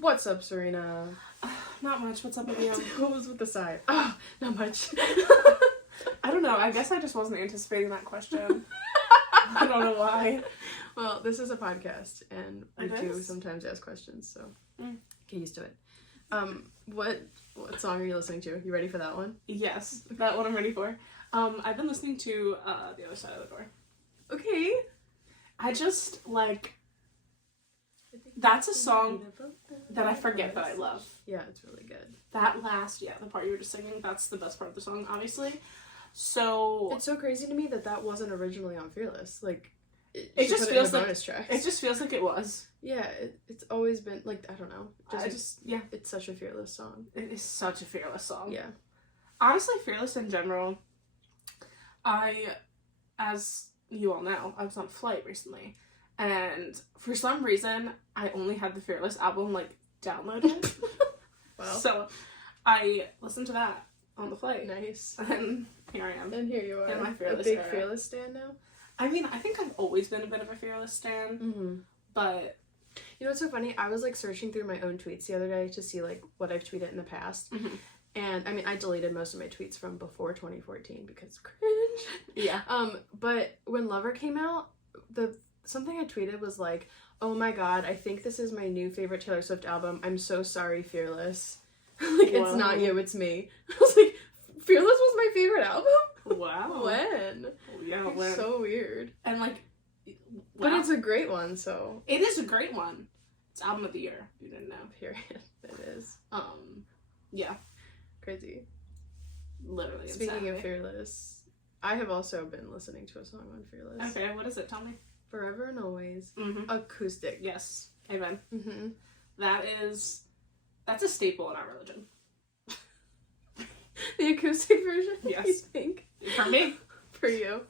What's up, Serena? Not much. What's up with you? What was with the sigh? Oh, not much. I don't know. I guess I just wasn't anticipating that question. I don't know why. Well, this is a podcast, and we It do is? sometimes ask questions, so get used to it. What song are you listening to? You ready for that one? Yes, that one I'm ready for. I've been listening to The Other Side of the Door. Okay. I just, like, that's a song that I forget that I love. Yeah, it's really good. That last, the part you were just singing, that's the best part of the song, obviously. So... It's so crazy to me that wasn't originally on Fearless. Like, it just feels like... bonus tracks. It just feels like it was. Yeah, it's always been, like, I don't know. Yeah. It's such a Fearless song. It is such a Fearless song. Yeah. Honestly, Fearless in general, as you all know, I was on a flight recently, and for some reason, I only had the Fearless album, like, downloaded. Wow. So, I listened to that on the flight. Nice. And here I am. And here you are. In my Fearless a big era. Fearless stan now? I mean, I think I've always been a bit of a Fearless stan, Mm-hmm. but... You know what's so funny? I was, like, searching through my own tweets the other day to see, like, what I've tweeted in the past. Mm-hmm. And, I mean, I deleted most of my tweets from before 2014 because cringe. Yeah. But when Lover came out, something I tweeted was like, oh my god, I think this is my new favorite Taylor Swift album. I'm so sorry, Fearless. Like, Wow. It's not you, it's me. I was like, Fearless was my favorite album? Wow. When? Yeah, It's when? so weird. And, like... But wow. it's a great one, so. It is a great one. It's album of the year, if you didn't know. Period. It is. Yeah. Crazy. Literally. Speaking insanity. of Fearless, I have also been listening to a song on Fearless. Okay, what is it? Tell me. Forever and Always. Mm-hmm. Acoustic. Yes. Amen. Mm-hmm. That's a staple in our religion. The acoustic version? Yes. You think? For me. For you.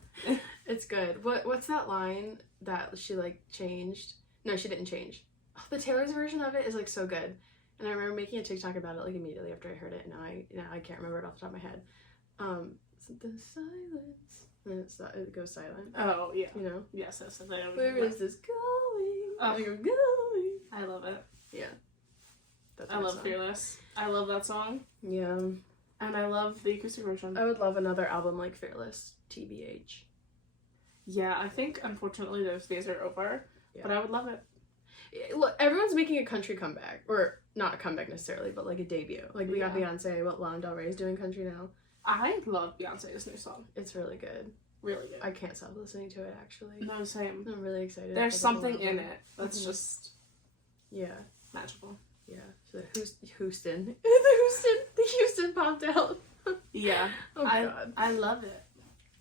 It's good. What's that line that she, like, changed? No, she didn't change. Oh, the Taylor's version of it is, like, so good. And I remember making a TikTok about it, like, immediately after I heard it, and now I can't remember it off the top of my head. The silence. And it goes silent. Oh, yeah. You know? Yes, I don't Where remember. is this going? Oh. Where you're going? I love it. Yeah. That's I my love song. Fearless. I love that song. Yeah. And I love the acoustic version. I would love another album like Fearless, TBH. Yeah, I think, unfortunately, those days are over. Yeah. But I would love it. Look, everyone's making a country comeback. Or, not a comeback necessarily, but like a debut. Like, we got Beyonce, Lana Del Rey is doing country now. I love Beyonce's new song. It's really good. Really good. I can't stop listening to it, actually. No, same. I'm really excited. There's for the whole something in album. it that's just Yeah. magical. Yeah. So Houston. The Houston popped out. Yeah. Oh, God. I love it.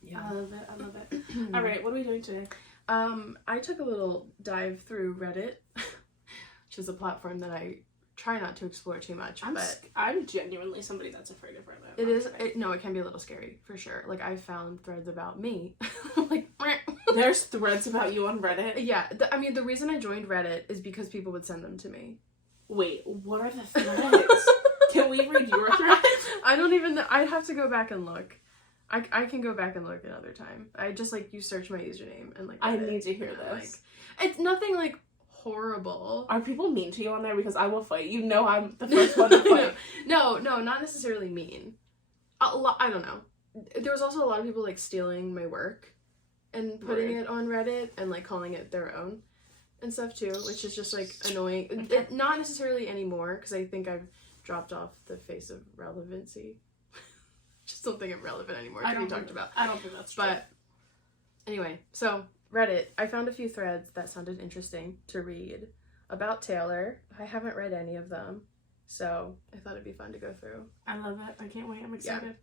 Yeah. I love it. I love it. All right, what are we doing today? I took a little dive through Reddit, which is a platform that I try not to explore too much, but I'm genuinely somebody that's afraid of Reddit. it is. It can be a little scary for sure. Like, I found threads about me, like. There's threads about you on Reddit. Yeah, I mean, the reason I joined Reddit is because people would send them to me. Wait, what are the threads? Can we read your threads? I don't even know. I'd have to go back and look. I can go back and look another time. I just, like, you search my username and, like, I Reddit, need to hear you know, this. Like, it's nothing, like, horrible. Are people mean to you on there? Because I will fight. You know I'm the first one to fight. No, not necessarily mean. I don't know. There was also a lot of people, like, stealing my work and putting it on Reddit and, like, calling it their own and stuff too, which is just, like, annoying. Not necessarily anymore, because I think I've dropped off the face of relevancy. Just don't think I'm relevant anymore to be talked about. I don't think that's true. But anyway, so Reddit, I found a few threads that sounded interesting to read about Taylor. I haven't read any of them, so I thought it'd be fun to go through. I love it. I can't wait. I'm excited.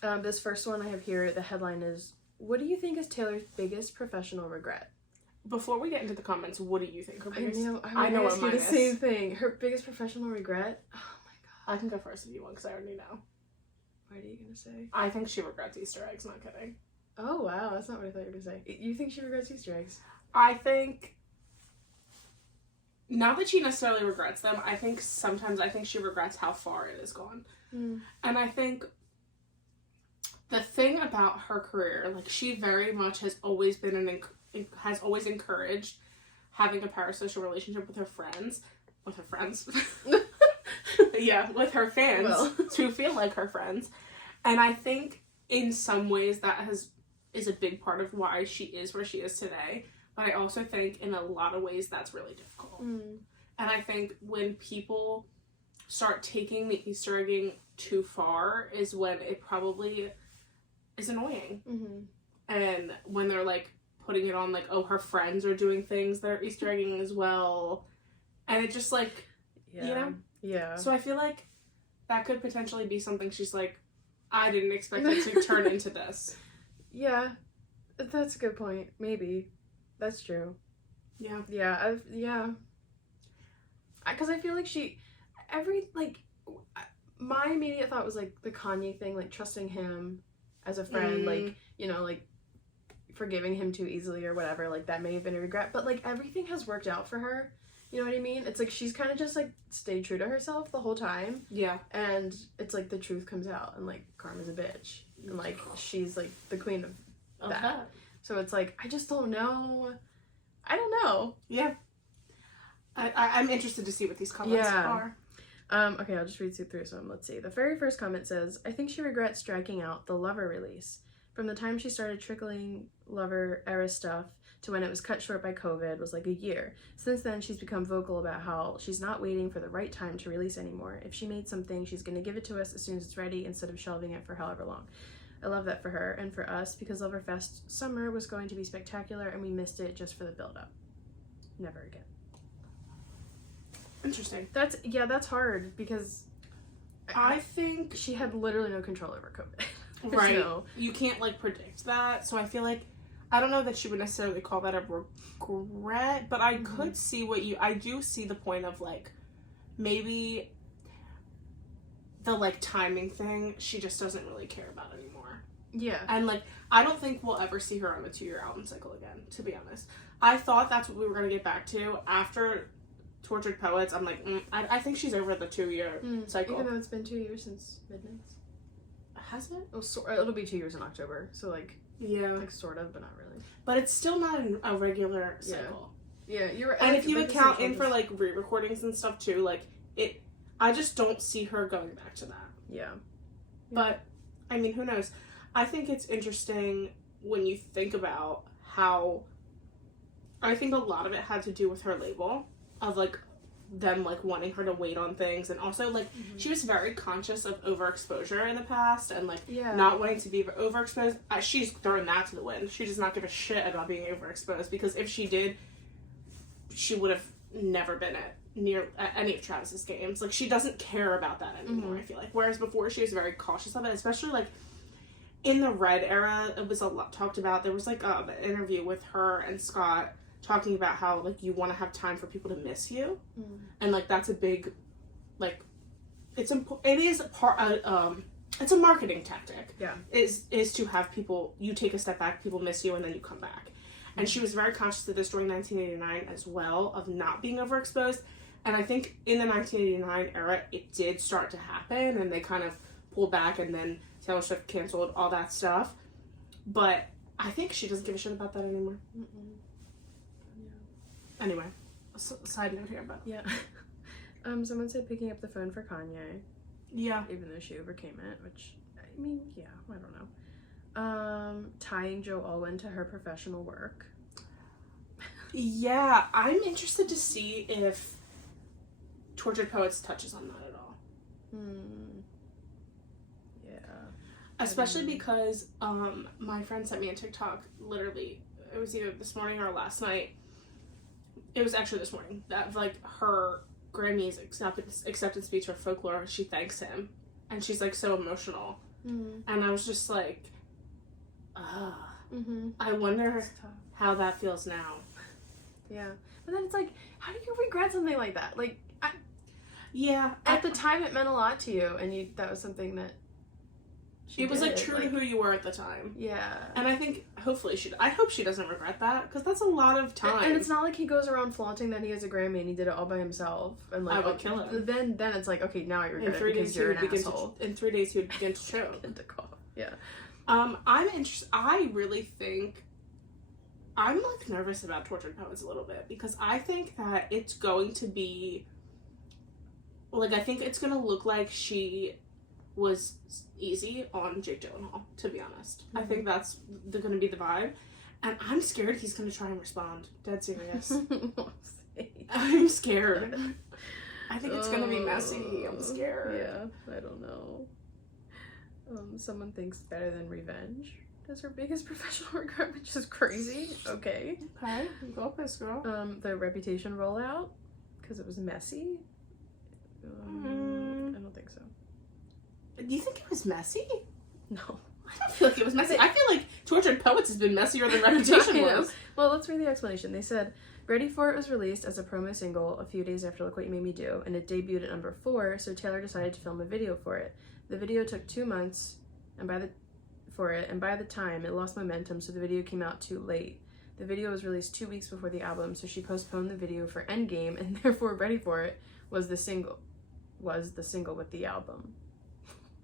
Yeah. This first one I have here, the headline is, what do you think is Taylor's biggest professional regret? Before we get into the comments, what do you think her biggest... I know what what mine the is. same thing. Her biggest professional regret? Oh my god. I can go first if you want, because I already know. What are you gonna say? I think she regrets Easter eggs, not kidding. Oh wow, that's not what I thought you were gonna say. You think she regrets Easter eggs? I think... Not that she necessarily regrets them, I think sometimes she regrets how far it has gone. Mm. And I think the thing about her career, like, she very much has always been has always encouraged having a parasocial relationship with her friends. with her friends. Yeah, with her fans to feel like her friends. And I think in some ways that is a big part of why she is where she is today. But I also think in a lot of ways that's really difficult. And I think when people start taking the Easter egging too far is when it probably is annoying. And when they're like putting it on like, oh, her friends are doing things, they're Easter egging as well. And it just like, you know? Yeah. So I feel like that could potentially be something she's like, I didn't expect it to turn into this. Yeah. That's a good point. Maybe. That's true. Yeah. Yeah. Because I feel like my immediate thought was like the Kanye thing, like trusting him as a friend, like, you know, like forgiving him too easily or whatever, like that may have been a regret, but like everything has worked out for her. You know what I mean? It's like she's kind of just like stayed true to herself the whole time. Yeah. And it's like the truth comes out and like karma's a bitch. And like she's like the queen of that. So it's like, I just don't know. I don't know. Yeah. I'm interested to see what these comments are. Okay, I'll just read through some. Let's see. The very first comment says, I think she regrets striking out the Lover release. From the time she started trickling Lover era stuff to when it was cut short by COVID was like a year. Since then, she's become vocal about how she's not waiting for the right time to release anymore. If she made something, she's going to give it to us as soon as it's ready instead of shelving it for however long. I love that for her and for us because Loverfest summer was going to be spectacular and we missed it just for the build-up. Never again. Interesting. That's hard because I think she had literally no control over COVID. Right. So, you can't like predict that. So I feel like I don't know that she would necessarily call that a regret, but I could see I do see the point of like maybe the like timing thing she just doesn't really care about anymore. Yeah. And like I don't think we'll ever see her on a 2-year album cycle again, to be honest. I thought that's what we were going to get back to after Tortured Poets. I'm like, I think she's over the 2-year cycle. Even though it's been 2 years since Midnights. Has it? Oh, it'll be 2 years in October. So like, yeah, like sort of, but not really. But it's still not a regular cycle. Yeah, you're right. And if you account in for like re-recordings and stuff too, like I just don't see her going back to that. Yeah. But I mean, who knows? I think it's interesting when you think about how I think a lot of it had to do with her label of like them like wanting her to wait on things, and also like she was very conscious of overexposure in the past and like not wanting to be overexposed. She's thrown that to the wind. She does not give a shit about being overexposed, because if she did, she would have never been at any of Travis's games. Like she doesn't care about that anymore. I feel like, whereas before she was very cautious of it, especially like in the Red era. It was a lot talked about. There was like an interview with her and Scott talking about how like you want to have time for people to miss you, and like that's a big like it's a marketing tactic. Is to have people, you take a step back, people miss you, and then you come back. And she was very conscious of this during 1989 as well, of not being overexposed. And I think in the 1989 era it did start to happen, and they kind of pulled back, and then Taylor Swift canceled all that stuff. But I think she doesn't give a shit about that anymore. Anyway, side note here, but someone said picking up the phone for Kanye. Yeah. Even though she overcame it, which, I mean, yeah, I don't know. Tying Joe Alwyn to her professional work. Yeah, I'm interested to see if Tortured Poets touches on that at all. Yeah. Especially because my friend sent me a TikTok, literally, it was either this morning or last night. It was actually this morning, that like her Grammys acceptance speech for Folklore, she thanks him, and she's like so emotional. And I was just like, I wonder how that feels now. Yeah, but then it's like, how do you regret something like that? Like, at the time it meant a lot to you, and that was something that it was like true to who you were at the time. Yeah. And I think hopefully I hope she doesn't regret that, because that's a lot of time. And it's not like he goes around flaunting that he has a Grammy and he did it all by himself. And like, I would kill him. Then it's like, okay, now I regret it because you're an asshole. In 3 days he would begin to choke. Begin to cough. Yeah. I'm interested. I really think I'm like nervous about Tortured Poets a little bit, because I think that it's going to be like, I think it's gonna look like she was easy on Jake Gyllenhaal, to be honest. I think that's gonna be the vibe. And I'm scared he's gonna try and respond. Dead serious. I'm scared. I think it's gonna be messy. I'm scared. Yeah, I don't know. Someone thinks Better Than Revenge is her biggest professional regret, which is crazy. Okay. Okay, go this girl. The Reputation rollout, because it was messy. I don't think so. Do you think it was messy? No. I don't feel like it was messy. I feel like Tortured Poets has been messier than Reputation was. Well, let's read the explanation. They said, Ready For It was released as a promo single a few days after Look What You Made Me Do, and it debuted at number 4, so Taylor decided to film a video for it. The video took 2 months, and by the time, it lost momentum, so the video came out too late. The video was released 2 weeks before the album, so she postponed the video for Endgame, and therefore Ready For It was the single with the album.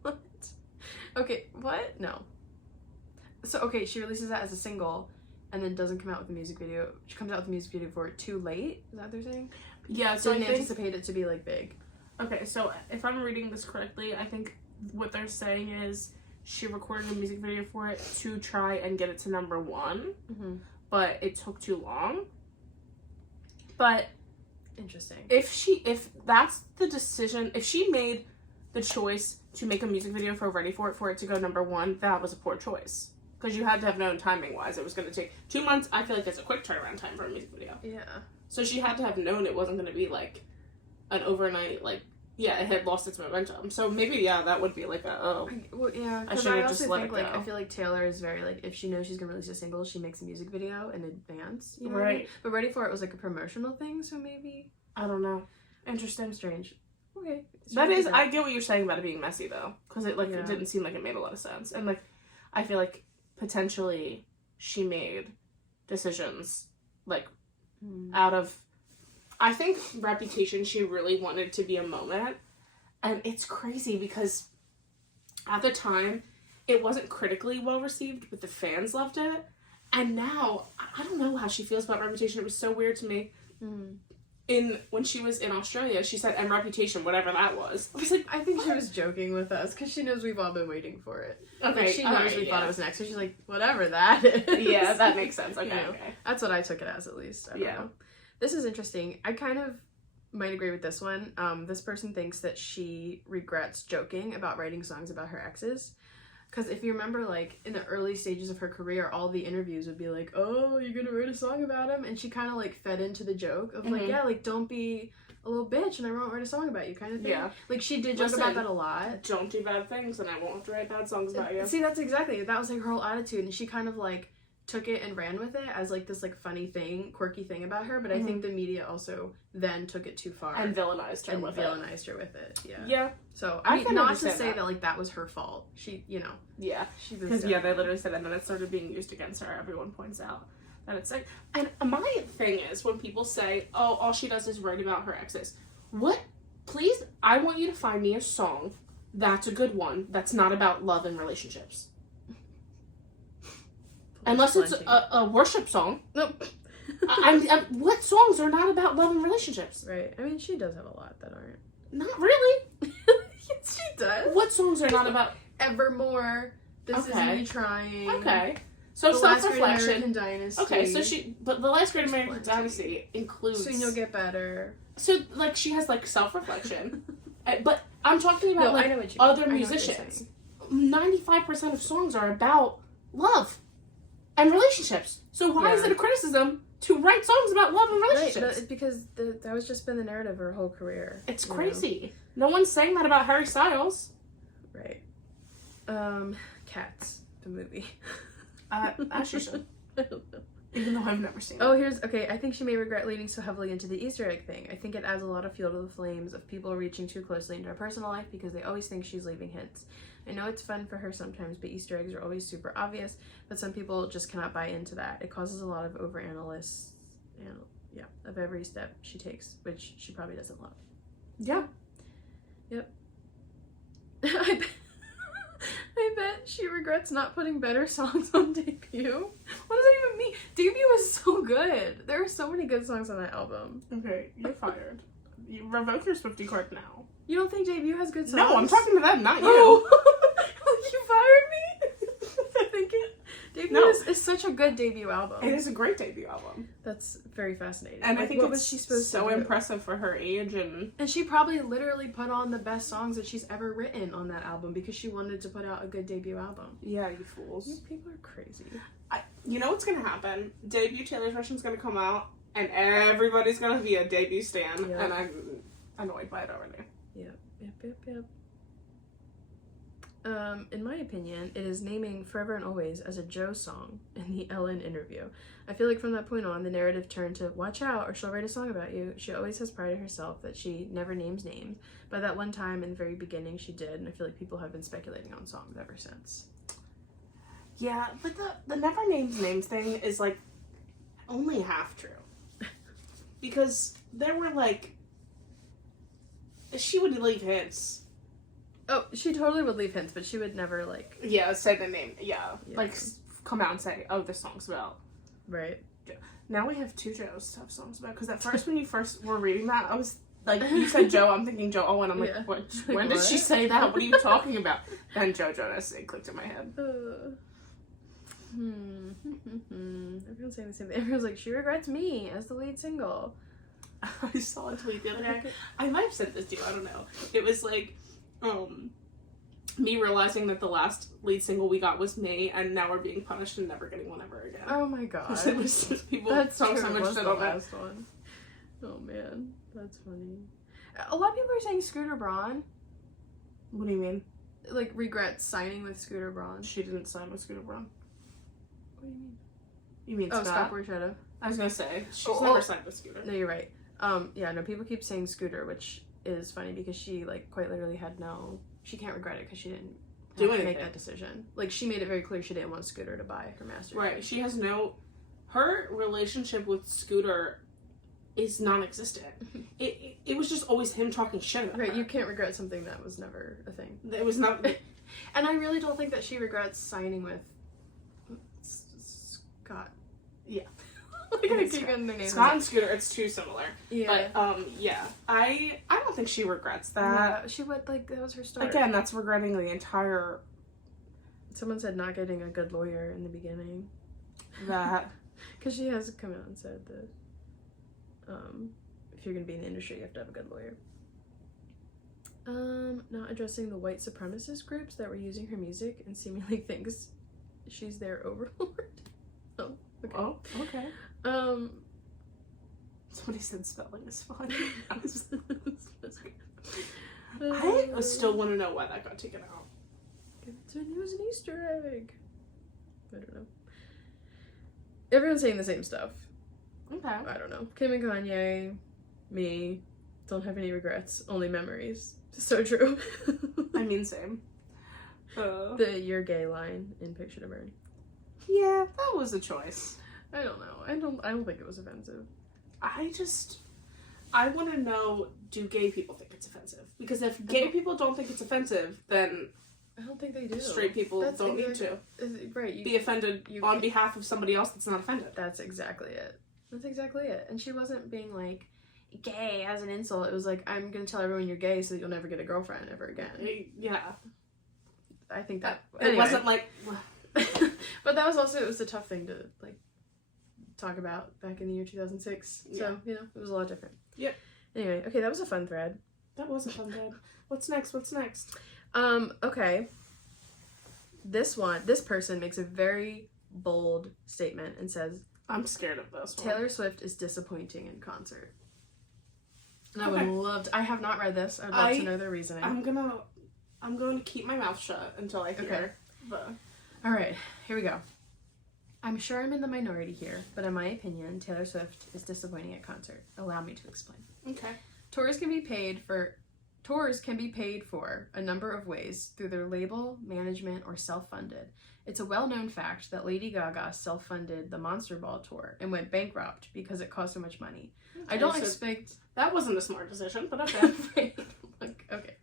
What? Okay, what? No. So, okay, she releases that as a single and then doesn't come out with the music video. She comes out with the music video for it too late? Is that what they're saying? Yeah, so didn't anticipate it to be, like, big. Okay, so if I'm reading this correctly, I think what they're saying is she recorded a music video for it to try and get it to number 1, but it took too long. But interesting. If that's the decision, if she made the choice to make a music video for Ready For it to go number 1, that was a poor choice. Because you had to have known timing-wise it was going to take 2 months. I feel like it's a quick turnaround time for a music video. Yeah. So she had to have known it wasn't going to be, like, an overnight, like, yeah, it had lost its momentum. So maybe, yeah, that would be, like, well, yeah, I should have just let it go. Like, I feel like Taylor is very, like, if she knows she's going to release a single, she makes a music video in advance, you know what I mean? But Ready For It was, like, a promotional thing, so maybe... I don't know. Interesting. Strange. Okay. That is, I get what you're saying about it being messy, though. Because it, like, it didn't seem like it made a lot of sense. And, like, I feel like potentially she made decisions, like, out of... I think Reputation, she really wanted to be a moment. And it's crazy because at the time, it wasn't critically well received, but the fans loved it. And now, I don't know how she feels about Reputation. It was so weird to me. When she was in Australia, she said, and Reputation, whatever that was. I was like, I think she was joking with us because she knows we've all been waiting for it. Okay, like, she knows we thought it was next, so she's like, whatever that is. Yeah, that makes sense. Okay, you know, okay. That's what I took it as, at least. I don't know. This is interesting. I kind of might agree with this one. This person thinks that she regrets joking about writing songs about her exes. Because if you remember, like, in the early stages of her career, all the interviews would be like, oh, you're gonna write a song about him? And she kind of, like, fed into the joke of, like, yeah, like, don't be a little bitch and I won't write a song about you kind of thing. Yeah. Like, she did joke about that a lot. Don't do bad things and I won't have to write bad songs about you. See, that's exactly, that was, like, her whole attitude. And she kind of, like, took it and ran with it as, like, this, like, funny thing, quirky thing about her. But I think the media also then took it too far. And villainized her with it. Yeah. Yeah. So, I mean, not to say that, like, that was her fault. She, you know. Yeah. Because, yeah, they literally said, and then it started being used against her. Everyone points out that it's like, and my thing is when people say, oh, all she does is write about her exes. Please, I want you to find me a song that's a good one that's not about love and relationships. Unless it's a worship song. Nope. What songs are not about love and relationships? Right. I mean, she does have a lot that aren't. Not really. Yes, she does. What songs are not about... Evermore. This is me trying. Okay. So the self-reflection. Last Great American Dynasty. Okay, so but the Last Great American Dynasty includes... Soon You'll Get Better. So, like, she has, like, self-reflection. But I'm talking about, like, other musicians. 95% of songs are about love and relationships. So why is it a criticism to write songs about love and relationships? Right, because that was just been the narrative of her whole career. It's crazy. No one's saying that about Harry Styles. Right. Cats, the movie. Actually should. I don't know. Even though I've never seen it. Oh, I think she may regret leaning so heavily into the Easter egg thing. I think it adds a lot of fuel to the flames of people reaching too closely into her personal life because they always think she's leaving hints. I know it's fun for her sometimes, but Easter eggs are always super obvious, but some people just cannot buy into that. It causes a lot of overanalysis, of every step she takes, which she probably doesn't love. Yeah. Yep. I bet she regrets not putting better songs on Debut. What does that even mean? Debut was so good. There are so many good songs on that album. Okay, you're fired. You revoke your Swiftie card now. You don't think Debut has good songs? No, I'm talking to them, not you. Oh. You fired me? I'm thinking Debut is such a good debut album. It is a great debut album. That's very fascinating. And I think what was she supposed to do? So impressive for her age, and she probably literally put on the best songs that she's ever written on that album because she wanted to put out a good debut album. Yeah, you fools. These people are crazy. You know what's gonna happen? Debut Taylor's version's gonna come out, and everybody's gonna be a debut stan, and I'm annoyed by it already. Yep. In my opinion, it is naming Forever and Always as a Joe song in the Ellen interview. I feel like from that point on, the narrative turned to watch out or she'll write a song about you. She always has prided herself that she never names names. But that one time in the very beginning she did, and I feel like people have been speculating on songs ever since. Yeah, but the never names names thing is like only half true. Because there were like, she would leave hints. Oh, she totally would leave hints, but she would never, like... Yeah, say the name. Yeah. Like, come out and say, oh, this song's about... Right. Now we have two Joes to have songs about. Because at first, when you first were reading that, I was... Like, you said Joe, I'm thinking Joe Owen. I'm like, when did she say that? What are you talking about? Then Joe Jonas, it clicked in my head. Everyone's saying the same thing. Everyone's like, she regrets me as the lead single. I saw a tweet the other day. I might have sent this to you, I don't know. It was like... me realizing that the last lead single we got was me, and now we're being punished and never getting one ever again. Oh my god. People talk so much shit on that. One. Oh man, that's funny. A lot of people are saying Scooter Braun. What do you mean? Like, regrets signing with Scooter Braun. She didn't sign with Scooter Braun. What do you mean? You mean Scott? Scott Borchetta. I was gonna say, she's never signed with Scooter. No, you're right. Yeah, no, people keep saying Scooter, which is funny because she, like, quite literally had she can't regret it because she didn't make that decision. Like, she made it very clear she didn't want Scooter to buy her master's. Right, she has her relationship with Scooter is non-existent. It was just always him talking shit about her. Right, you can't regret something that was never a thing. It was not... And I really don't think that she regrets signing with Scott. Yeah. Scott and Scooter, it's too similar. Yeah. But, yeah. I don't think she regrets that. No, she would, like, that was her start. Again, that's regretting the entire... Someone said not getting a good lawyer in the beginning. That. Because she has come out and said that if you're going to be in the industry, you have to have a good lawyer. Not addressing the white supremacist groups that were using her music and seemingly thinks she's their overlord. Oh, okay. Oh, okay. Somebody said spelling is fun. I still want to know why that got taken out. It was an Easter egg. I don't know. Everyone's saying the same stuff. Okay. I don't know. Kim and Kanye, me, don't have any regrets, only memories. So true. I mean, same. The "you're gay" line in Picture to Burn. Yeah, that was a choice. I don't know. I don't think it was offensive. I want to know, do gay people think it's offensive? Because if gay people don't think it's offensive, then I don't think they do. Straight people don't need to. Right. Be offended on behalf of somebody else that's not offended. That's exactly it. That's exactly it. And she wasn't being like, gay as an insult. It was like, I'm going to tell everyone you're gay so that you'll never get a girlfriend ever again. Yeah. I think that... It wasn't like... But that was also, it was a tough thing to, like, talk about back in the year 2006. So, you know, it was a lot different. Yep. Anyway, okay, that was a fun thread. That was a fun thread. What's next? Okay. This person makes a very bold statement and says, I'm scared of this one. Taylor Swift is disappointing in concert. And I would love to, I have not read this. I'd love to know their reasoning. I'm going to keep my mouth shut until I hear. Okay. Alright, here we go. I'm sure I'm in the minority here, but in my opinion, Taylor Swift is disappointing at concert. Allow me to explain. Okay. Tours can be paid for a number of ways through their label, management, or self-funded. It's a well-known fact that Lady Gaga self-funded the Monster Ball tour and went bankrupt because it cost so much money. Okay, I don't expect... That wasn't a smart decision, but okay. Right. Okay.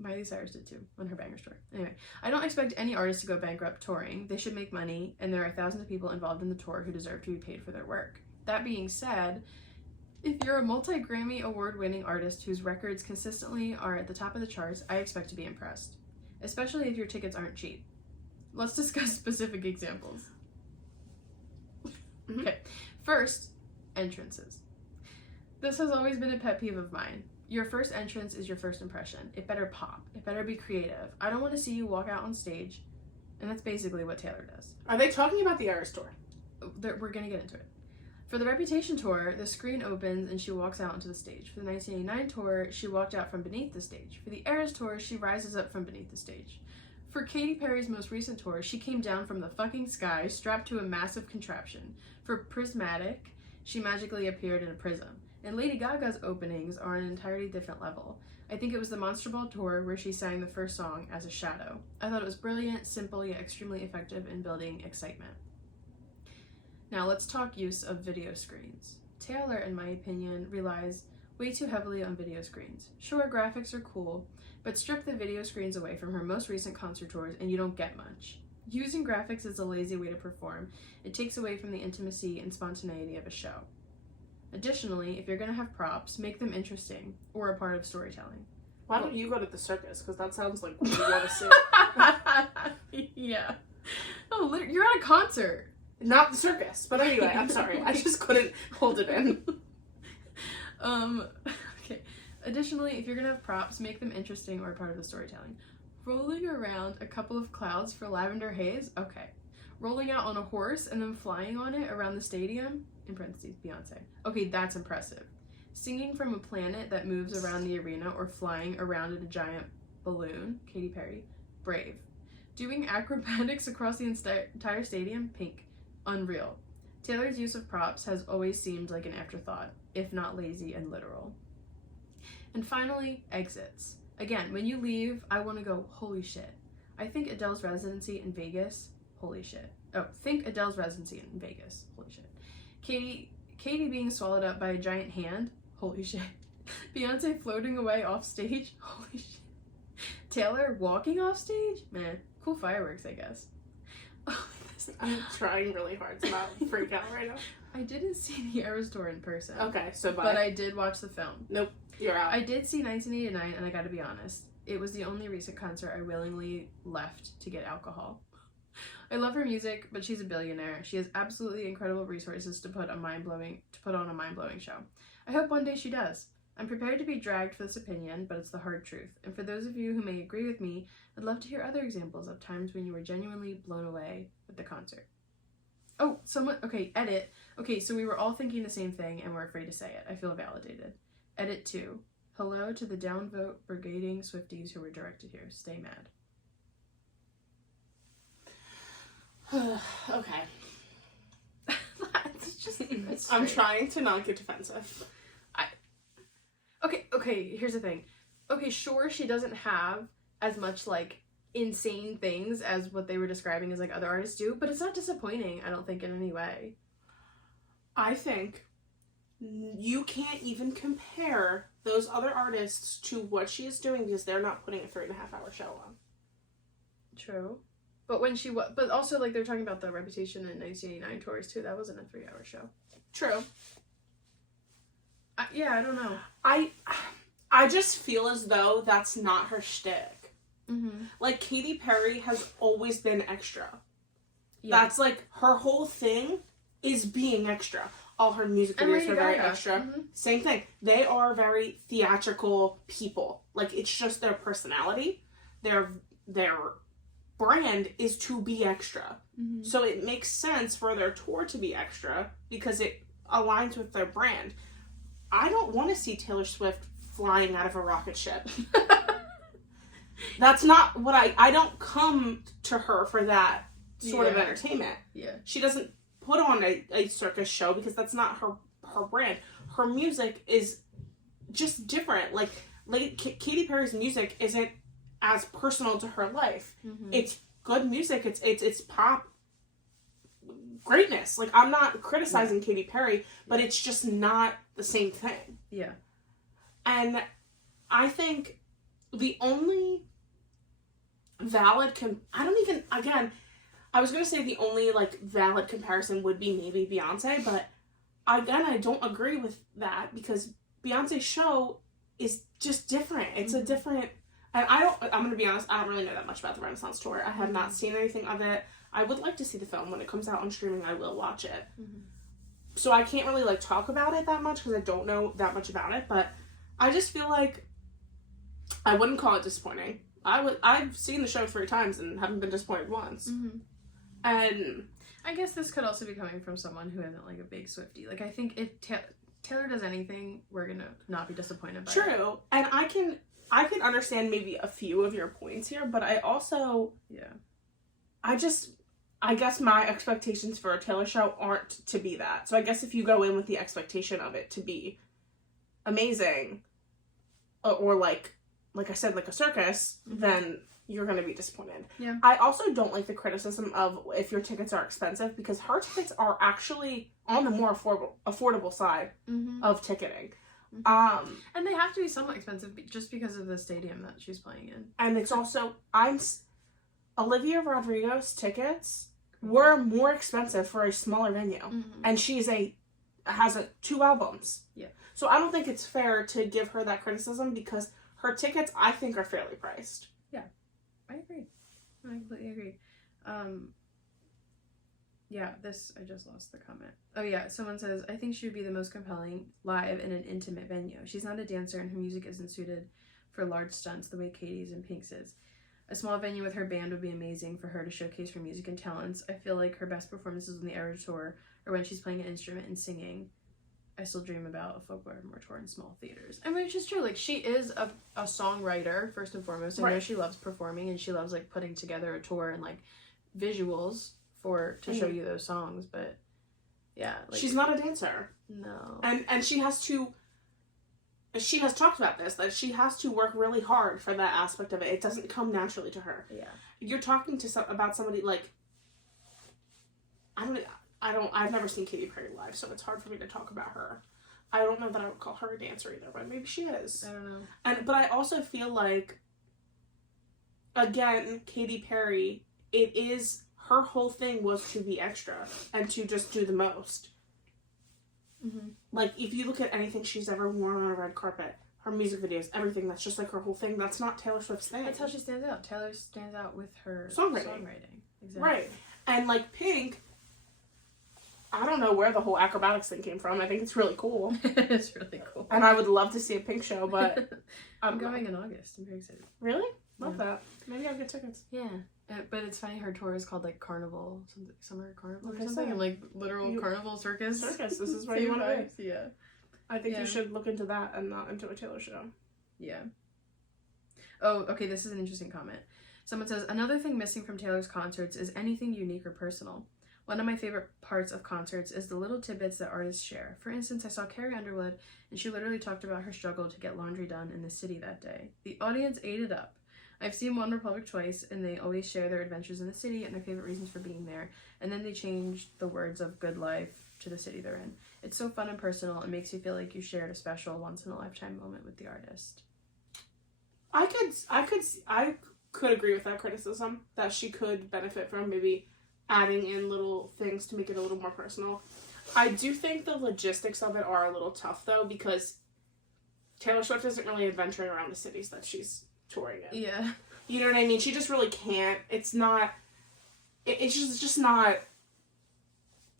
Miley Cyrus did too on her Bangers tour. Anyway, I don't expect any artist to go bankrupt touring. They should make money, and there are thousands of people involved in the tour who deserve to be paid for their work. That being said, If you're a multi-Grammy award-winning artist whose records consistently are at the top of the charts, I expect to be impressed. Especially if your tickets aren't cheap. Let's discuss specific examples. Mm-hmm. Okay. First, entrances. This has always been a pet peeve of mine. Your first entrance is your first impression. It better pop. It better be creative. I don't want to see you walk out on stage. And that's basically what Taylor does. Are they talking about the Eras tour? We're going to get into it. For the Reputation tour, the screen opens and she walks out onto the stage. For the 1989 tour, she walked out from beneath the stage. For the Eras tour, she rises up from beneath the stage. For Katy Perry's most recent tour, she came down from the fucking sky, strapped to a massive contraption. For Prismatic, she magically appeared in a prism. And Lady Gaga's openings are on an entirely different level. I think it was the Monster Ball tour where she sang the first song as a shadow. I thought it was brilliant, simple, yet extremely effective in building excitement. Now let's talk use of video screens. Taylor, in my opinion, relies way too heavily on video screens. Sure, graphics are cool, but strip the video screens away from her most recent concert tours and you don't get much. Using graphics is a lazy way to perform. It takes away from the intimacy and spontaneity of a show. Additionally, if you're going to have props, make them interesting or a part of storytelling. Why don't you go to the circus? Because that sounds like what you want to see. Yeah. Oh, you're at a concert. Not the circus. But anyway, I'm sorry. I just couldn't hold it in. Okay. Additionally, if you're going to have props, make them interesting or a part of the storytelling. Rolling around a couple of clouds for Lavender Haze? Okay. Rolling out on a horse and then flying on it around the stadium? In parentheses, Beyonce. Okay, that's impressive. Singing from a planet that moves around the arena or flying around in a giant balloon? Katy Perry. Brave. Doing acrobatics across the entire stadium? Pink. Unreal. Taylor's use of props has always seemed like an afterthought, if not lazy and literal. And finally, exits. Again, when you leave, I want to go, holy shit. I think Adele's residency in Vegas, holy shit. Oh, think Adele's residency in Vegas, holy shit. Katy being swallowed up by a giant hand, holy shit. Beyonce floating away off stage, holy shit. Taylor walking off stage, man, cool fireworks, I guess. I'm trying really hard to not freak out right now. I didn't see the Eras tour in person. Okay, so bye. But I did watch the film. Nope, you're out. I did see 1989, and I gotta be honest, it was the only recent concert I willingly left to get alcohol. I love her music, but she's a billionaire. She has absolutely incredible resources to put on a mind-blowing show. I hope one day she does. I'm prepared to be dragged for this opinion, but it's the hard truth. And for those of you who may agree with me, I'd love to hear other examples of times when you were genuinely blown away with the concert. Oh, okay, edit. Okay, so we were all thinking the same thing and we're afraid to say it. I feel validated. Edit 2. Hello to the downvote brigading Swifties who were directed here. Stay mad. Okay. That's I'm trying to not get defensive. Okay, here's the thing. Okay, sure, she doesn't have as much, like, insane things as what they were describing as, like, other artists do, but it's not disappointing, I don't think, in any way. I think you can't even compare those other artists to what she is doing because they're not putting a 3.5-hour show on. True. But but also, like, they're talking about the Reputation and 1989 tours, too. That wasn't a 3-hour show. True. Yeah, I don't know. I just feel as though that's not her shtick. Mm-hmm. Like, Katy Perry has always been extra. Yeah. That's, like, her whole thing is being extra. All her music videos are very extra. Mm-hmm. Same thing. They are very theatrical people. Like, it's just their personality. Their brand is to be extra. Mm-hmm. So it makes sense for their tour to be extra because it aligns with their brand. I don't want to see Taylor Swift flying out of a rocket ship. That's not what I don't come to her for that sort of entertainment. Yeah. She doesn't put on a circus show because that's not her brand. Her music is just different. Like Katy Perry's music isn't as personal to her life. Mm-hmm. It's good music. It's pop greatness. Like, I'm not criticizing Katy Perry, but it's just not the same thing. Yeah. And I think the only valid I was going to say the only, like, valid comparison would be maybe Beyonce, but I don't agree with that because Beyonce's show is just different. It's a different, and I'm going to be honest, I don't really know that much about the Renaissance tour. I have not seen anything of it. I would like to see the film. When it comes out on streaming, I will watch it. So I can't really, like, talk about it that much because I don't know that much about it, but I just feel like I wouldn't call it disappointing. I've seen the show 3 times and haven't been disappointed once. And I guess this could also be coming from someone who isn't, like, a big Swiftie. Like, I think if Taylor does anything, we're gonna not be disappointed by it. True. And I can understand maybe a few of your points here, but I also... Yeah. I guess my expectations for a Taylor show aren't to be that. So I guess if you go in with the expectation of it to be amazing, or like I said, like a circus, then you're going to be disappointed. Yeah. I also don't like the criticism of if your tickets are expensive, because her tickets are actually on the more affordable side of ticketing. And they have to be somewhat expensive just because of the stadium that she's playing in. And it's also, Olivia Rodrigo's tickets were more expensive for a smaller venue. And she has 2 albums. Yeah. So I don't think it's fair to give her that criticism because her tickets, I think, are fairly priced. Yeah. I agree. I completely agree. Yeah, I just lost the comment. Oh yeah, someone says, I think she would be the most compelling live in an intimate venue. She's not a dancer and her music isn't suited for large stunts the way Katie's and Pink's is. A small venue with her band would be amazing for her to showcase her music and talents. I feel like her best performances on the Eras Tour are when she's playing an instrument and singing. I still dream about a folklore tour in small theaters. I mean, which is true. Like, she is a songwriter, first and foremost. I know she loves performing and she loves, like, putting together a tour and, like, visuals to show you those songs. But, yeah. Like, she's not a dancer. No. And she has talked about this, that she has to work really hard for that aspect of it. It doesn't come naturally to her. Yeah. You're talking about somebody, like, I've never seen Katy Perry live, so it's hard for me to talk about her. I don't know that I would call her a dancer either, but maybe she is. I don't know. But I also feel like, again, Katy Perry, her whole thing was to be extra and to just do the most. Like, if you look at anything she's ever worn on a red carpet, her music videos, everything, that's just like her whole thing. That's not Taylor Swift's thing. That's how she stands out. Taylor stands out with her songwriting. Exactly. Right. And, like, Pink, I don't know where the whole acrobatics thing came from. I think it's really cool. It's really cool. And I would love to see a Pink show, but... I'm going in August. I'm very excited. Really? Love that. Maybe I'll get tickets. Yeah. But it's funny, her tour is called, like, Carnival, summer carnival or something, and, like, literal carnival circus. Circus, this is where you want to be. Yeah. I think you should look into that and not into a Taylor show. Yeah. Oh, okay, this is an interesting comment. Someone says, another thing missing from Taylor's concerts is anything unique or personal. One of my favorite parts of concerts is the little tidbits that artists share. For instance, I saw Carrie Underwood, and she literally talked about her struggle to get laundry done in the city that day. The audience ate it up. I've seen One Republic twice, and they always share their adventures in the city and their favorite reasons for being there, and then they change the words of good life to the city they're in. It's so fun and personal. It makes you feel like you shared a special once-in-a-lifetime moment with the artist. I could agree with that criticism, that she could benefit from maybe adding in little things to make it a little more personal. I do think the logistics of it are a little tough, though, because Taylor Swift isn't really adventuring around the cities that she's touring in. Yeah. You know what I mean? She just really can't. It's just not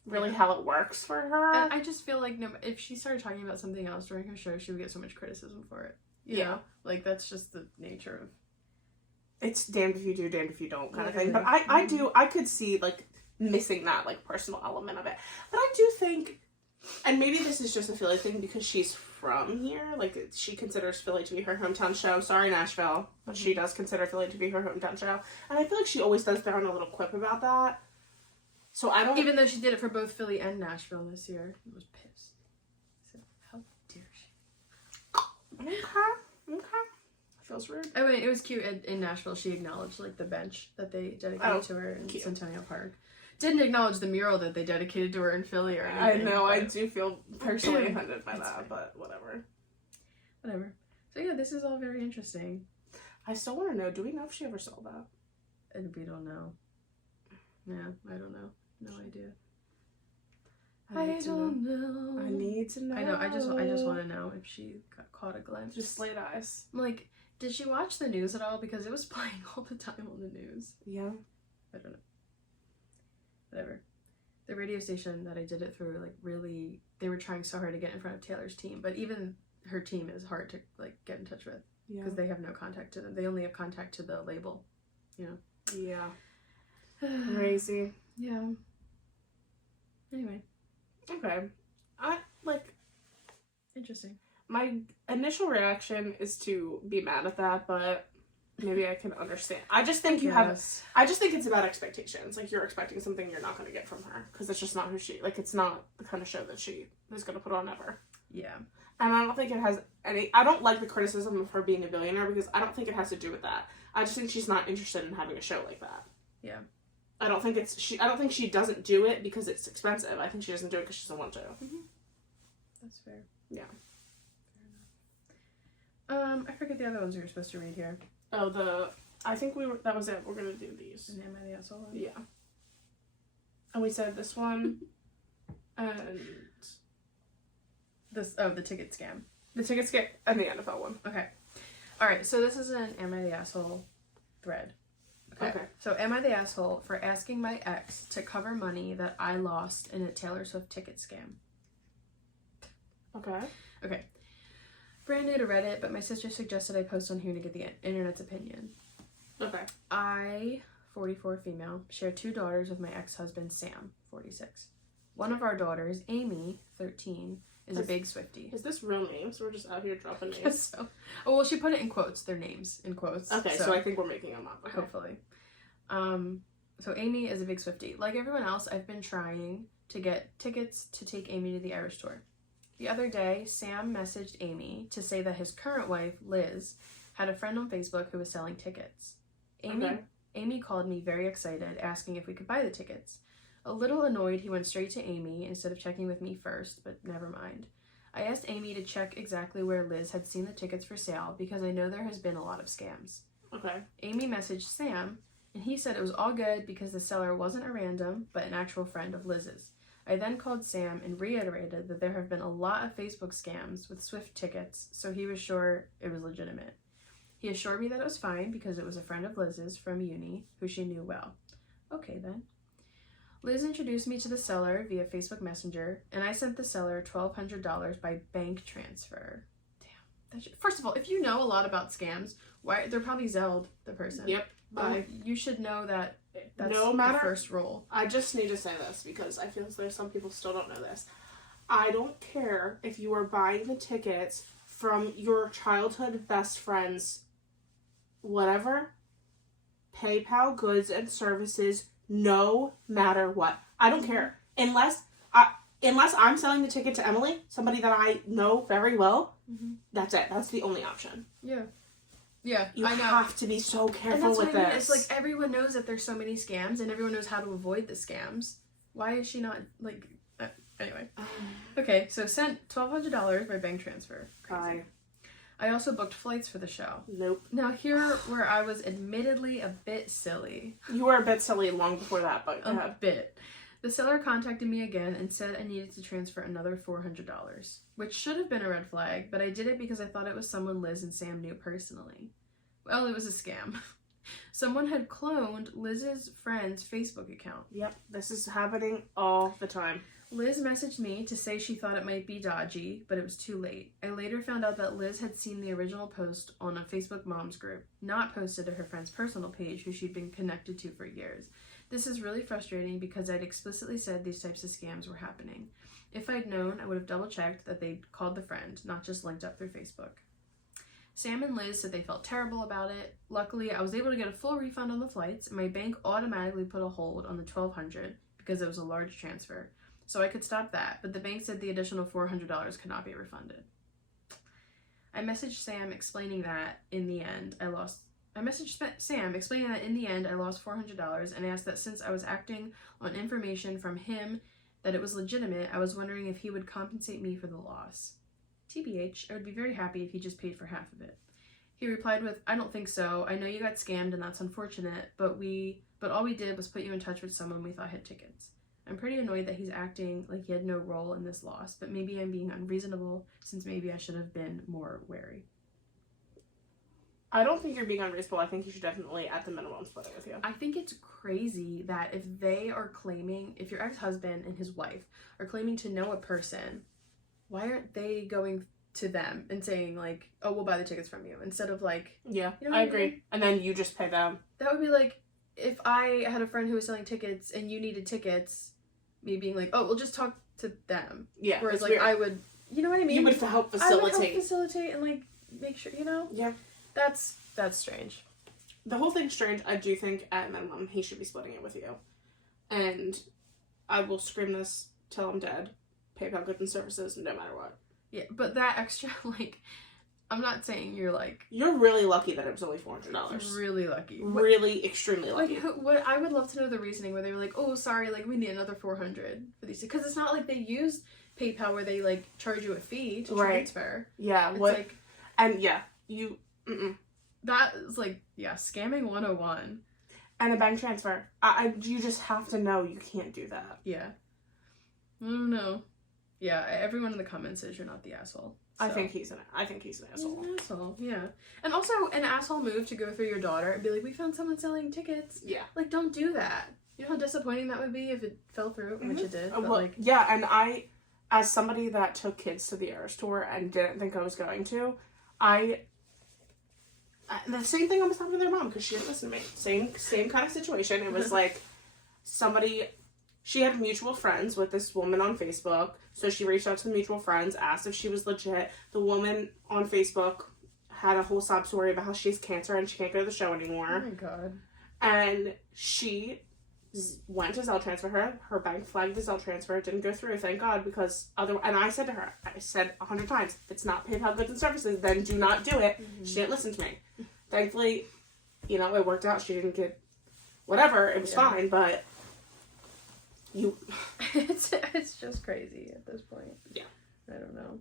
really how it works for her. And I just feel like if she started talking about something else during her show, she would get so much criticism for it. You know? Like, that's just the nature of... It's damned if you do, damned if you don't kind of thing. But I could see, like, missing that, like, personal element of it. But I do think, and maybe this is just a Philly thing because she's from here. Like, she considers Philly to be her hometown show. Sorry, Nashville. But she does consider Philly to be her hometown show. And I feel like she always does throw in a little quip about that. So I don't... Even though she did it for both Philly and Nashville this year. I was pissed. I said, how dare she? Okay. Feels rude. I mean, it was cute. In Nashville, she acknowledged, like, the bench that they dedicated to her in Centennial Park. Didn't acknowledge the mural that they dedicated to her in Philly or anything. I know, I do feel personally offended by that, but whatever. Whatever. So yeah, this is all very interesting. I still want to know, do we know if she ever saw that? And we don't know. Yeah, I don't know. No idea. I don't know. I need to know. I know. I just want to know if she caught a glimpse. Just slayed eyes. I'm like, did she watch the news at all? Because it was playing all the time on the news. Yeah. I don't know. Whatever. The radio station that I did it through, like, really, they were trying so hard to get in front of Taylor's team, but even her team is hard to, like, get in touch with. Yeah. Because they have no contact to them. They only have contact to the label, you know? Yeah. Crazy. Yeah. Anyway. Okay. Interesting. My initial reaction is to be mad at that, but maybe I can understand. I just think I just think it's about expectations. Like, you're expecting something you're not going to get from her. Because it's just not who she, like, it's not the kind of show that she is going to put on ever. Yeah. And I don't think it has I don't like the criticism of her being a billionaire, because I don't think it has to do with that. I just think she's not interested in having a show like that. Yeah. I don't think she doesn't do it because it's expensive. I think she doesn't do it because she doesn't want to. Mm-hmm. That's fair. Yeah. Fair enough. I forget the other ones we were supposed to read here. Oh, I think that was it. We're gonna do these. And am I the asshole one? Yeah. And we said this one, and the ticket scam. The ticket scam and the NFL one. Okay. Alright, so this is an Am I the Asshole thread. Okay. So, am I the asshole for asking my ex to cover money that I lost in a Taylor Swift ticket scam? Okay. Brand new to Reddit, but my sister suggested I post on here to get the internet's opinion. Okay. I, 44 female, share 2 daughters with my ex-husband, Sam, 46. One of our daughters, Amy, 13, is a big Swiftie. Is this real names? We're just out here dropping names. Guess so. Oh, well, she put it in quotes. Their names in quotes. Okay, so I think we're making them up. Okay. Hopefully. So Amy is a big Swiftie. Like everyone else, I've been trying to get tickets to take Amy to the Irish tour. The other day, Sam messaged Amy to say that his current wife, Liz, had a friend on Facebook who was selling tickets. Amy called me very excited, asking if we could buy the tickets. A little annoyed, he went straight to Amy instead of checking with me first, but never mind. I asked Amy to check exactly where Liz had seen the tickets for sale because I know there has been a lot of scams. Okay. Amy messaged Sam, and he said it was all good because the seller wasn't a random, but an actual friend of Liz's. I then called Sam and reiterated that there have been a lot of Facebook scams with Swift tickets, so he was sure it was legitimate. He assured me that it was fine because it was a friend of Liz's from uni who she knew well. Okay then. Liz introduced me to the seller via Facebook Messenger, and I sent the seller $1,200 by bank transfer. Damn. First of all, if you know a lot about scams, they're probably Zelled the person. Yep. You should know that that's no matter, the first rule. I just need to say this because I feel as though some people still don't know this. I don't care if you are buying the tickets from your childhood best friend's whatever, PayPal goods and services, no matter what. I don't care. Unless I'm selling the ticket to Emily, somebody that I know very well, that's it. That's the only option. Yeah. Yeah, I know. have to be so careful with this. It's like everyone knows that there's so many scams and everyone knows how to avoid the scams. Why is she not, like... anyway. Okay, so sent $1,200 by bank transfer. Crazy. I also booked flights for the show. Nope. Now here where I was admittedly a bit silly. You were a bit silly long before that, but a bit. The seller contacted me again and said I needed to transfer another $400, which should have been a red flag, but I did it because I thought it was someone Liz and Sam knew personally. Well, it was a scam. Someone had cloned Liz's friend's Facebook account. Yep, this is happening all the time. Liz messaged me to say she thought it might be dodgy, but it was too late. I later found out that Liz had seen the original post on a Facebook moms group, not posted to her friend's personal page, who she'd been connected to for years. This is really frustrating because I'd explicitly said these types of scams were happening. If I'd known, I would have double-checked that they'd called the friend, not just linked up through Facebook. Sam and Liz said they felt terrible about it. Luckily, I was able to get a full refund on the flights, and my bank automatically put a hold on the $1,200 because it was a large transfer. So I could stop that, but the bank said the additional $400 could not be refunded. I messaged Sam explaining that in the end I lost $400 and asked that since I was acting on information from him that it was legitimate, I was wondering if he would compensate me for the loss. TBH, I would be very happy if he just paid for half of it. He replied with, I don't think so. I know you got scammed and that's unfortunate, but all we did was put you in touch with someone we thought had tickets. I'm pretty annoyed that he's acting like he had no role in this loss, but maybe I'm being unreasonable since maybe I should have been more wary. I don't think you're being unreasonable. I think you should definitely, at the minimum, split it with you. I think it's crazy that if your ex-husband and his wife are claiming to know a person, why aren't they going to them and saying, like, oh, we'll buy the tickets from you, instead of, like... Yeah, you know I agree. And then you just pay them. That would be like, if I had a friend who was selling tickets and you needed tickets, me being like, oh, we'll just talk to them. Yeah. Whereas, like, weird. I would... You know what I mean? You would help facilitate. I would help facilitate and, like, make sure, you know? Yeah. That's strange. The whole thing's strange. I do think, at minimum, he should be splitting it with you. And I will scream this till I'm dead. PayPal goods and services, no matter what. Yeah, but that extra, like, I'm not saying you're, like... You're really lucky that it was only $400. Really lucky. Really, extremely lucky. Like, I would love to know the reasoning where they were like, oh, sorry, like, we need another $400 for these. Because it's not like they use PayPal where they, like, charge you a fee to transfer. Yeah, it's what... like... And, yeah, you... That is, like, yeah, scamming 101. And a bank transfer. You just have to know you can't do that. Yeah. I don't know. Yeah, everyone in the comments says you're not the asshole. So. I think he's an asshole. He's an asshole, yeah. And also, an asshole move to go through your daughter and be like, we found someone selling tickets. Yeah. Like, don't do that. You know how disappointing that would be if it fell through, which it did. But well, like, yeah, and I, as somebody that took kids to the Eras Tour and didn't think I was going to, the same thing almost happened to their mom because she didn't listen to me. Same kind of situation. It was like she had mutual friends with this woman on Facebook, so she reached out to the mutual friends, asked if she was legit. The woman on Facebook had a whole sob story about how she has cancer and she can't go to the show anymore. oh my god. And she went to Zelle transfer her. Her bank flagged the Zelle transfer. It didn't go through, thank God, because and I said to her, 100 times, if it's not PayPal goods and services, then do not do it. Mm-hmm. She didn't listen to me. Thankfully, you know, it worked out. She didn't get whatever. It was fine, but it's just crazy at this point. Yeah. I don't know.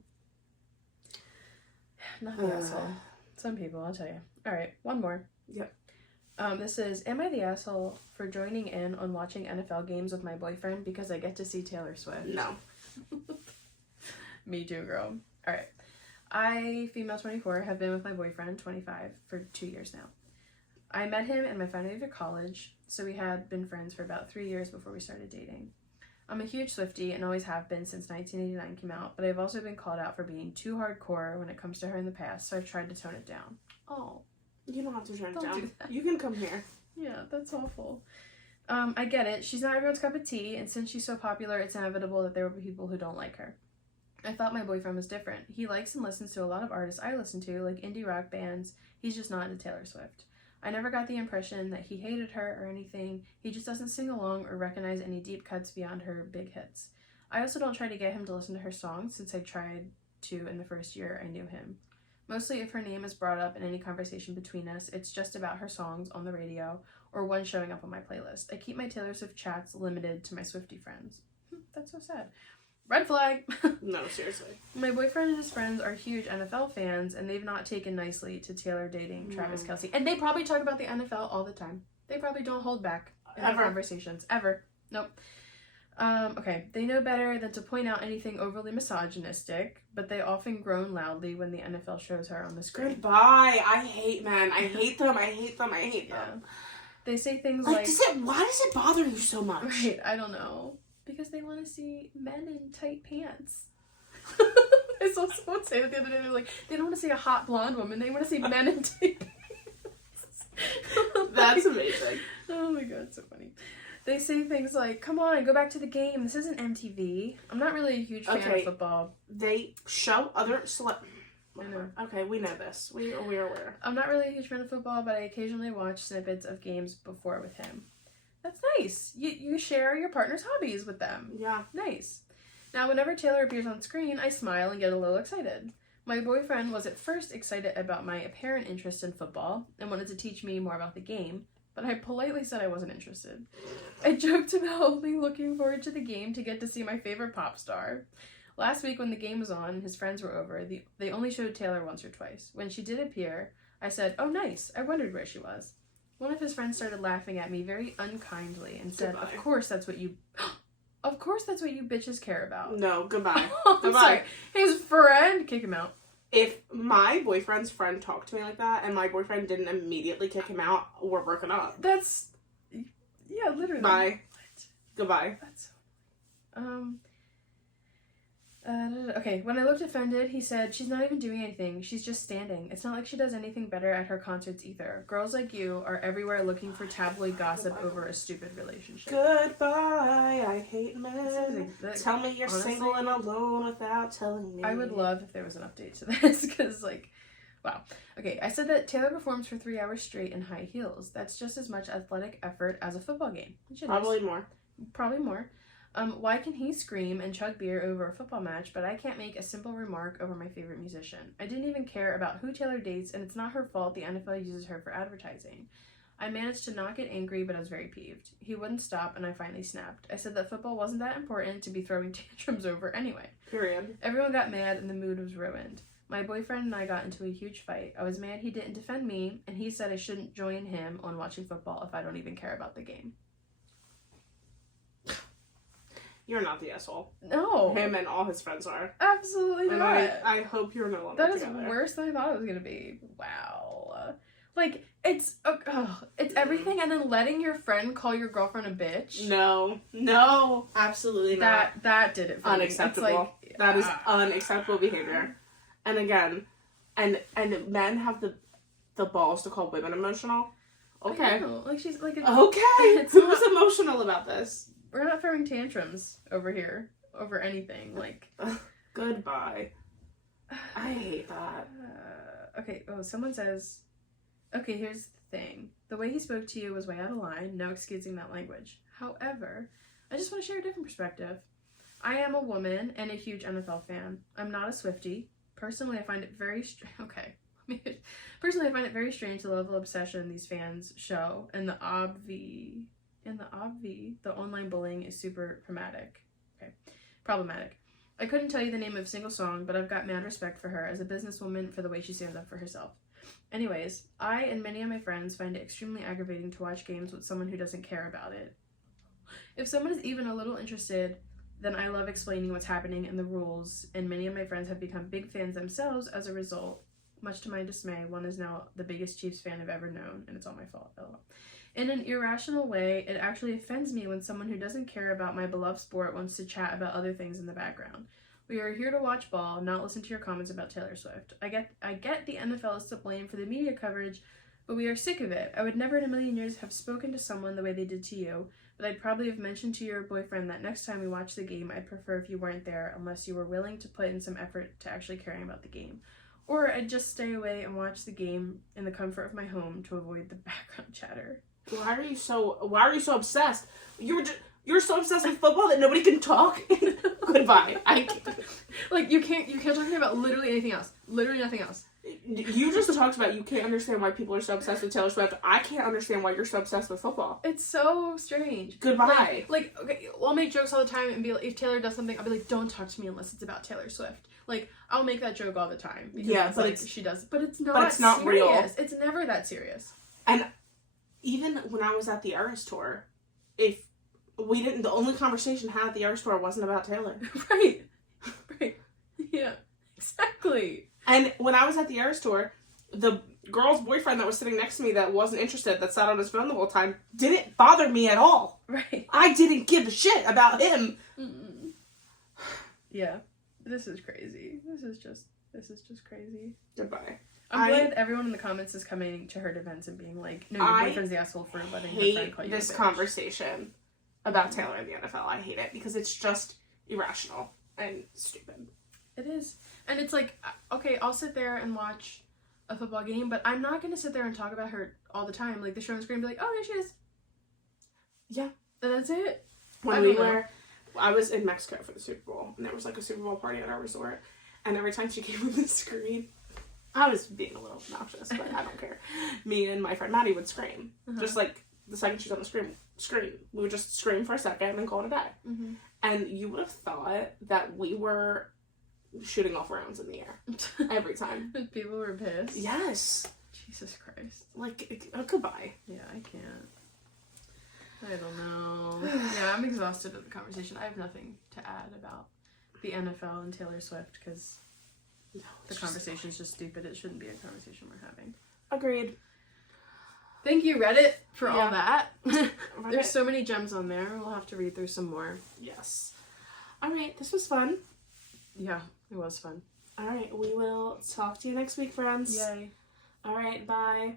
Not the asshole. Some people, I'll tell you. All right, one more. Yep. This is, am I the asshole for joining in on watching NFL games with my boyfriend because I get to see Taylor Swift? No. Me too, girl. All right. I, female 24, have been with my boyfriend, 25, for 2 years now. I met him in my final year of college, so we had been friends for about 3 years before we started dating. I'm a huge Swiftie and always have been since 1989 came out, but I've also been called out for being too hardcore when it comes to her in the past, so I've tried to tone it down. Oh. You don't have to tone it Don't down. do that. You can come here. Yeah, that's awful. I get it. She's not everyone's cup of tea, and since she's so popular, it's inevitable that there will be people who don't like her. I thought my boyfriend was different. He likes and listens to a lot of artists I listen to, like indie rock bands. He's just not into Taylor Swift. I never got the impression that he hated her or anything. He just doesn't sing along or recognize any deep cuts beyond her big hits. I also don't try to get him to listen to her songs since I tried to in the first year I knew him. Mostly if her name is brought up in any conversation between us, it's just about her songs on the radio or one showing up on my playlist. I keep my Taylor Swift chats limited to my Swiftie friends. That's so sad. Red flag! No, seriously. My boyfriend and his friends are huge NFL fans, and they've not taken nicely to Taylor dating Travis Kelce. And they probably talk about the NFL all the time. They probably don't hold back in their conversations. Ever. Nope. Okay. They know better than to point out anything overly misogynistic, but they often groan loudly when the NFL shows her on the screen. Goodbye. I hate men. I hate them. I hate them. I hate them. They say things like... why does it bother you so much? Right, I don't know. Because they want to see men in tight pants. I saw someone say that the other day. They're like, they don't want to see a hot blonde woman. They want to see men in tight pants. That's amazing. Oh my god, so funny. They say things like, come on, go back to the game. This isn't MTV. I'm not really a huge fan of football. They show other I know. Okay, we know this. We are aware. I'm not really a huge fan of football, but I occasionally watch snippets of games before with him. That's nice. You share your partner's hobbies with them. Yeah. Nice. Now, whenever Taylor appears on screen, I smile and get a little excited. My boyfriend was at first excited about my apparent interest in football and wanted to teach me more about the game, but I politely said I wasn't interested. I joked about only looking forward to the game to get to see my favorite pop star. Last week when the game was on and his friends were over, they only showed Taylor once or twice. When she did appear, I said, "Oh, nice. I wondered where she was." One of his friends started laughing at me very unkindly and said, "Of course that's what you..." Of course that's what you bitches care about. No, goodbye. Goodbye. Sorry. His friend, kick him out. If my boyfriend's friend talked to me like that and my boyfriend didn't immediately kick him out, we're broken up. That's... Yeah, literally. Bye. What? Goodbye. That's okay, when I looked offended, he said, she's not even doing anything. She's just standing. It's not like she does anything better at her concerts either. Girls like you are everywhere looking for tabloid gossip over a stupid relationship. Goodbye. I hate men. Tell me you're honestly, single and alone without telling me. I would love if there was an update to this, because, like, wow. Okay, I said that Taylor performs for 3 hours straight in high heels. That's just as much athletic effort as a football game. Probably more. Probably more. Why can he scream and chug beer over a football match, but I can't make a simple remark over my favorite musician? I didn't even care about who Taylor dates, and it's not her fault the NFL uses her for advertising. I managed to not get angry, but I was very peeved. He wouldn't stop, and I finally snapped. I said that football wasn't that important to be throwing tantrums over anyway. Period. Everyone got mad, and the mood was ruined. My boyfriend and I got into a huge fight. I was mad he didn't defend me, and he said I shouldn't join him on watching football if I don't even care about the game. You're not the asshole. No. Him and all his friends are. Absolutely and not. I hope you're no longer together. That is worse than I thought it was going to be. Wow. Like, it's everything, and then letting your friend call your girlfriend a bitch. No, absolutely not. That did it for unacceptable. Me. Like, that is unacceptable behavior. And again, and men have the balls to call women emotional. Okay. Like, she's like okay. Who's emotional about this? We're not throwing tantrums over here over anything. Like, goodbye. I hate that. Okay. Oh, someone says, okay, here's the thing. The way he spoke to you was way out of line. No excusing that language. However, I just want to share a different perspective. I am a woman and a huge NFL fan. I'm not a Swiftie. Personally, I find it very Personally, I find it very strange the level of obsession these fans show, and the online bullying is super problematic. I couldn't tell you the name of a single song, but I've got mad respect for her as a businesswoman for the way she stands up for herself. Anyways, I and many of my friends find it extremely aggravating to watch games with someone who doesn't care about it. If someone is even a little interested, then I love explaining what's happening and the rules, and many of my friends have become big fans themselves as a result. Much to my dismay, one is now the biggest Chiefs fan I've ever known, and it's all my fault. LOL. In an irrational way, it actually offends me when someone who doesn't care about my beloved sport wants to chat about other things in the background. We are here to watch ball, not listen to your comments about Taylor Swift. I get the NFL is to blame for the media coverage, but we are sick of it. I would never in a million years have spoken to someone the way they did to you, but I'd probably have mentioned to your boyfriend that next time we watch the game, I'd prefer if you weren't there unless you were willing to put in some effort to actually caring about the game. Or I'd just stay away and watch the game in the comfort of my home to avoid the background chatter. Why are you so obsessed? You're so obsessed with football that nobody can talk? Goodbye. I can't. Like, you can't talk to me about literally anything else. Literally nothing else. You just talked about you can't understand why people are so obsessed with Taylor Swift. I can't understand why you're so obsessed with football. It's so strange. Goodbye. Like okay, I'll make jokes all the time and be like, if Taylor does something, I'll be like, don't talk to me unless it's about Taylor Swift. Like, I'll make that joke all the time. Yeah, but like, she does. But it's not serious. Real. It's never that serious. And even when I was at the Eras tour, the only conversation had at the Eras tour wasn't about Taylor. Right. Yeah, exactly. And when I was at the Eras tour, the girl's boyfriend that was sitting next to me that wasn't interested, that sat on his phone the whole time, didn't bother me at all. Right. I didn't give a shit about him. Mm-mm. Yeah. This is crazy. This is just crazy. Goodbye. I'm glad everyone in the comments is coming to her defense and being like, no, your boyfriend's the asshole for letting her friend call you a bitch. This conversation about Taylor and the NFL. I hate it because it's just irrational and stupid. It is. And it's like, okay, I'll sit there and watch a football game, but I'm not going to sit there and talk about her all the time. Like, the show on screen, be like, oh, there she is. Yeah. And that's it. I was in Mexico for the Super Bowl, and there was like a Super Bowl party at our resort, and every time she came on the screen, I was being a little obnoxious, but I don't care. Me and my friend Maddie would scream. Just like the second she's on the screen. We would just scream for a second and then call it a day. Mm-hmm. And you would have thought that we were shooting off rounds in the air every time. People were pissed? Yes. Jesus Christ. Like, goodbye. Yeah, I can't. I don't know. Yeah, I'm exhausted of the conversation. I have nothing to add about the NFL and Taylor Swift because the conversation's just stupid. It shouldn't be a conversation we're having. Agreed. Thank you, Reddit, for all that. There's so many gems on there. We'll have to read through some more. Yes. All right, this was fun. Yeah, it was fun. All right, we will talk to you next week, friends. Yay. All right, bye.